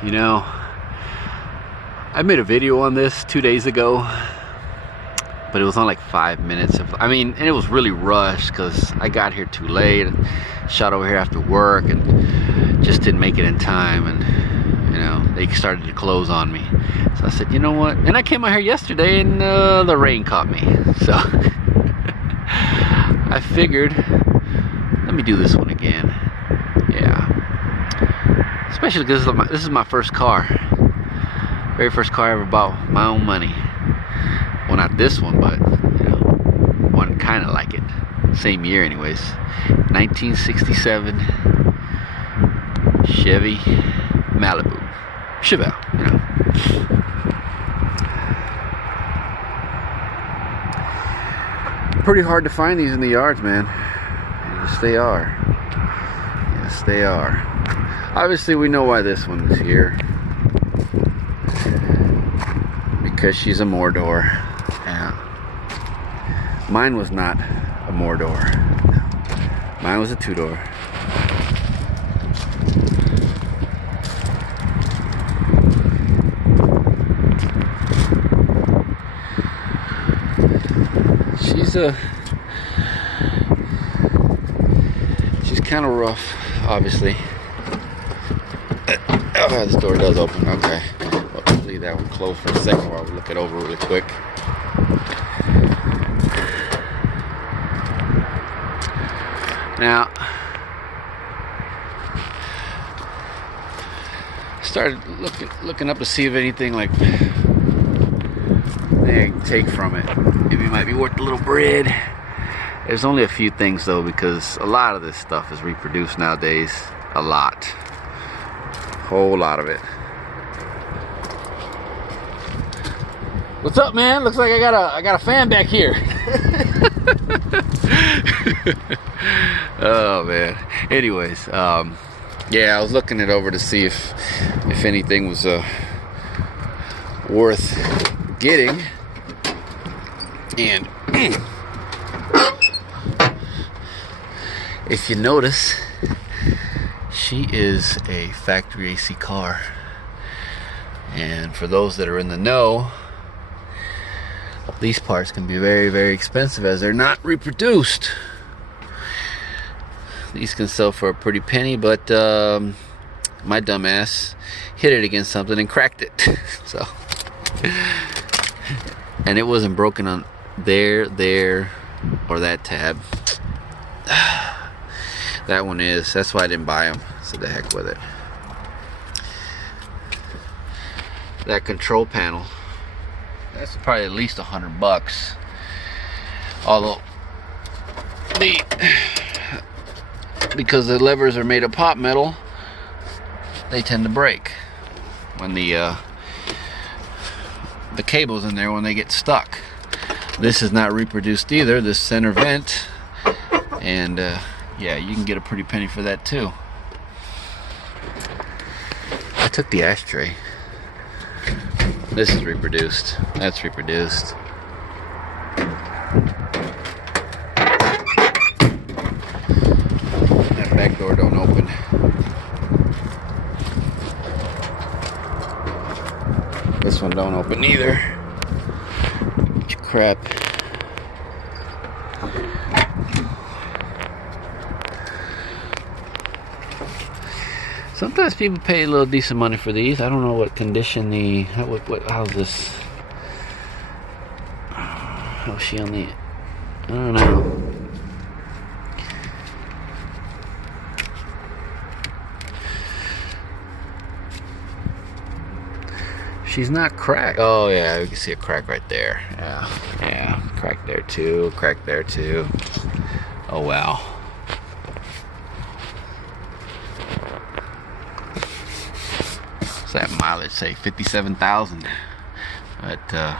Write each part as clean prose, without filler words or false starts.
You know, I made a video on this 2 days ago, but it was on like 5 minutes of, and it was really rushed because I got here too late, shot over here after work, and just didn't make it in time, and you know, they started to close on me. So I said, you know what? And I came out here yesterday, and the rain caught me. So I figured, let me do this one again. Yeah. Especially because this is my first car. Very first car I ever bought, my own money. Well, not this one, but you know, one kind of like it. Same year, anyways. 1967 Chevy Malibu. Chevelle, you know. Pretty hard to find these in the yards, man. Yes, they are. Yes, they are. Obviously, we know why this one is here. Because she's a Mordor. Yeah. Mine was not a Mordor. Mine was a two-door. She's kind of rough, obviously. Oh, this door does open. Okay. Well, let's leave that one closed for a second while we look it over really quick. Now, started looking up to see if anything like I can take from it. Maybe it might be worth a little bread. There's only a few things though, because a lot of this stuff is reproduced nowadays. A lot. Whole lot of it. What's up, man? Looks like I got a fan back here. Oh man. Anyways, yeah, I was looking it over to see if anything was worth getting. And if you notice, she is a factory AC car. And for those that are in the know, these parts can be very, very expensive as they're not reproduced. These can sell for a pretty penny, but my dumbass hit it against something and cracked it. So, and it wasn't broken on there, or that tab. That one is. That's why I didn't buy them. So the heck with it. That control panel, that's probably at least $100. Although because the levers are made of pop metal, they tend to break when the cables in there when they get stuck. This is not reproduced either, this center vent, and yeah, you can get a pretty penny for that too. I took the ashtray. This is reproduced. That's reproduced. That back door don't open. This one don't open either. Crap. Sometimes people pay a little decent money for these. I don't know what condition how's this? How's she on the? I don't know. She's not cracked. Oh yeah, you can see a crack right there. Yeah, crack there too. Crack there too. Oh wow. What's that mileage say? 57,000. But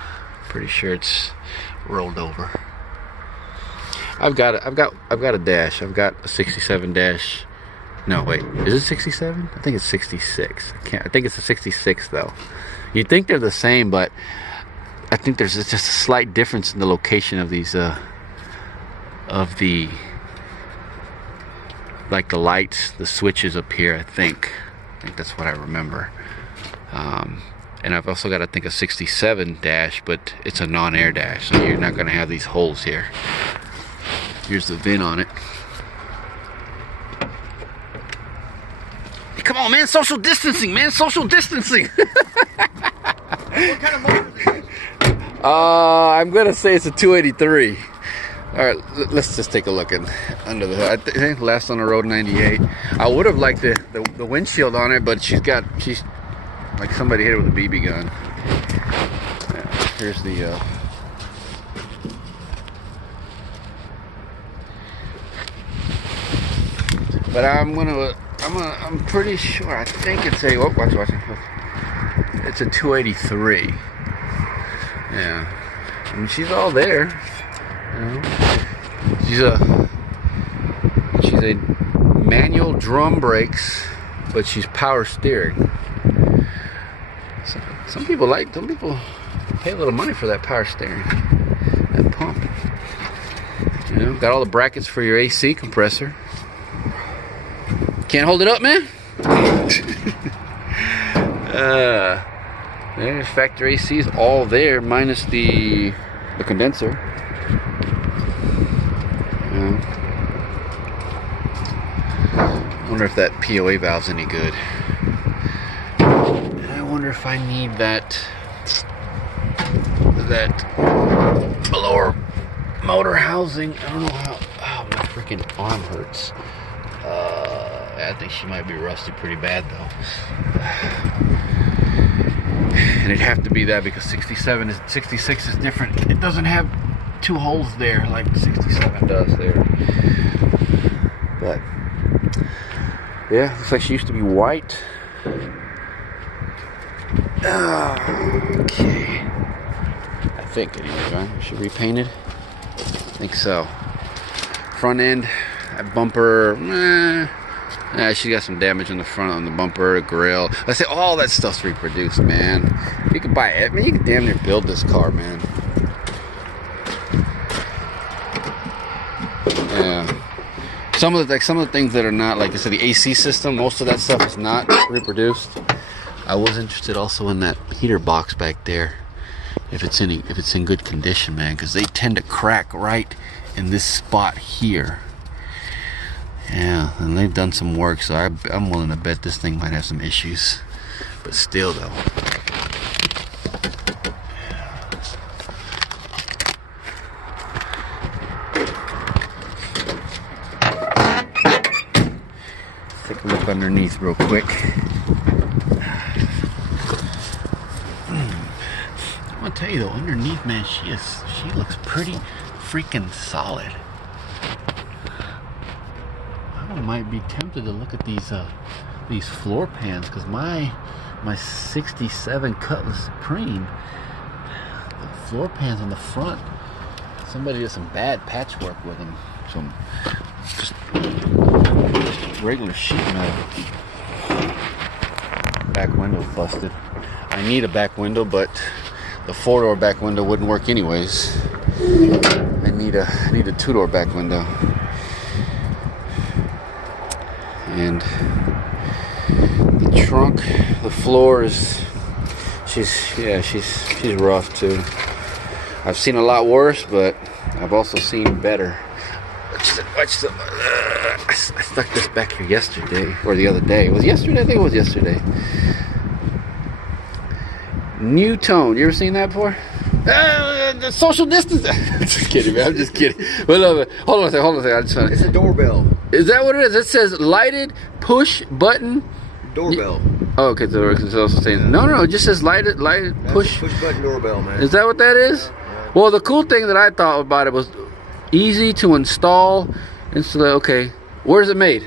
pretty sure it's rolled over. I've got a dash. I've got a 67 dash. No, wait. Is it 67? I think it's 66. I think it's a 66 though. You'd think they're the same, but I think there's just a slight difference in the location of these like the lights, the switches up here. I think that's what I remember. And I've also got, I think, a 67 dash, but it's a non-air dash, so you're not going to have these holes here. Here's the VIN on it. Hey, come on, man, social distancing, man, social distancing. What kind of motor is it? I'm going to say it's a 283. All right, let's just take a look under the hood. I think last on the road 98. I would have liked the windshield on it, but she's like somebody hit it with a BB gun. Yeah, here's the but I'm pretty sure, I think it's a, oh, watch. It's a 283. Yeah, I mean, she's all there. You know? She's a manual drum brakes, but she's power steering. So, some people pay a little money for that power steering, that pump. You know, got all the brackets for your AC compressor. Can't hold it up, man. There's factory AC is all there, minus the condenser. I wonder if that POA valve's any good. I wonder if I need that lower motor housing. I don't know how. Oh, my freaking arm hurts. I think she might be rusty pretty bad though. And it'd have to be that because 66 is different. It doesn't have two holes there like 67 does there. But yeah, looks like she used to be white. Okay. I think anyway, right? She repainted? I think so. Front end, that bumper, she got some damage on the front, on the bumper, the grill. I say all that stuff's reproduced, man. You can buy it, man. You can damn near build this car, man. Yeah. Some of the things that are not, like I said, the AC system, most of that stuff is not reproduced. I was interested also in that heater box back there, if it's in good condition, man, because they tend to crack right in this spot here. Yeah, and they've done some work, so I'm willing to bet this thing might have some issues. But still, though. Take a look underneath real quick. I'm gonna tell you though, underneath, man, she looks pretty freaking solid. I might be tempted to look at these floor pans, because my 67 Cutlass Supreme, the floor pans on the front, somebody did some bad patchwork with them. Some just regular sheet metal. Back window busted. I need a back window, but the 4-door back window wouldn't work anyways. I need a 2-door back window. And the trunk, the floor is, she's rough too. I've seen a lot worse, but I've also seen better. Watch the I stuck this back here yesterday, or the other day. It was yesterday? I think it was yesterday. New Tone. You ever seen that before? The social distance. I'm just kidding, man. I'm just kidding. Well, hold on a second. I just want It's a doorbell. Is that what it is? It says lighted push button Doorbell. Oh, okay. So it's also saying no. It just says lighted push button doorbell, man. Is that what that is? Yeah. Well, the cool thing that I thought about it was easy to install. Okay, where's it made?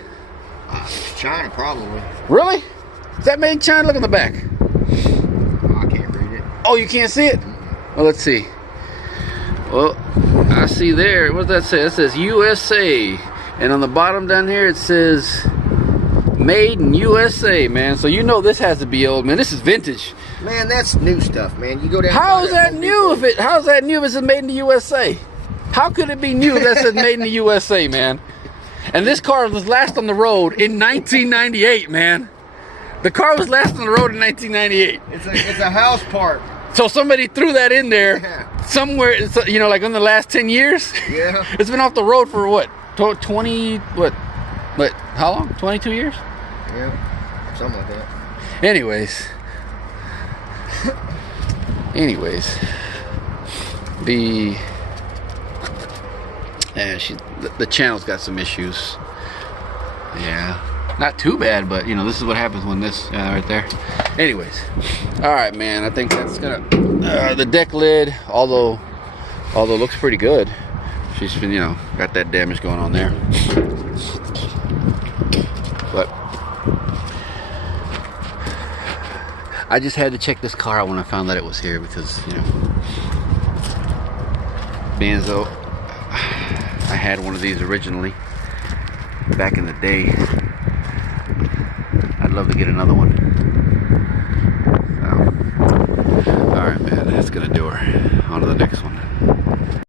China, probably. Really? Is that made in China? Look in the back. I can't read it. Oh, you can't see it? Well, let's see. Well, I see there. What does that say? It says USA. And on the bottom down here, it says made in USA, man. So you know this has to be old, man. This is vintage. Man, that's new stuff, man. You go down. How's that new if it's made in the USA? How could it be new if that says made in the USA, man? And this car was last on the road in 1998, man. The car was last on the road in 1998. It's a house part. So somebody threw that in there Yeah. somewhere, you know, like in the last 10 years. Yeah. It's been off the road for what? 20, what, how long? 22 years? Yeah. Something like that. Anyways, the channel's got some issues. Yeah, not too bad, but you know, this is what happens when this right there. Anyways, all right, man. I think that's gonna the deck lid, although looks pretty good. She's been, you know, got that damage going on there, but I just had to check this car out when I found that it was here because, you know, being as though I had one of these originally back in the day, I'd love to get another one. So, all right, man, that's gonna do her.